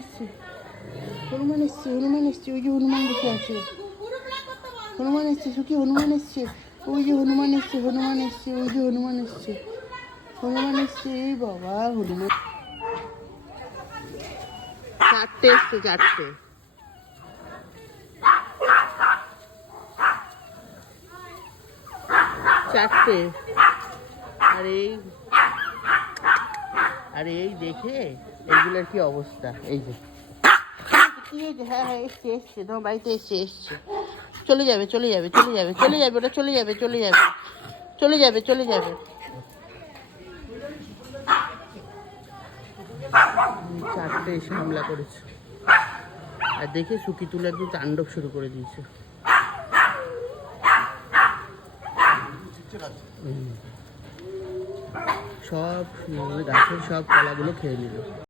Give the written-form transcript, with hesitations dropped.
এসছে, হনুমান এসছে, হনুমান এসছে। ওই যে হনুমান বসে আছে, হনুমান এসছে সুখী, হনুমান এসছে। ওই যে হনুমান এসছে, হনুমান এসছে, ওই যে হনুমান এসছে, হনুমান এসছে। এই বাবা হনুমান চারটে এসছে, চারটে। চারটে। আরে এই দেখে এইগুলোর কি অবস্থা। এই যে কি হয়েছে? হ্যাঁ হ্যাঁ এসছে, এসছে তোমার বাড়িতে এসছে, এসছে। চলে যাবে, চলে যাবে, চলে যাবে, চলে যাবে, ওটা চলে যাবে, চলে যাবে, চলে যাবে, চলে যাবে। চারটে এসে হামলা করেছে। আর দেখে সুখী তুলে একদম তাণ্ডব শুরু করে দিয়েছে। সব গাছের সব কলাগুলো খেয়ে নিল।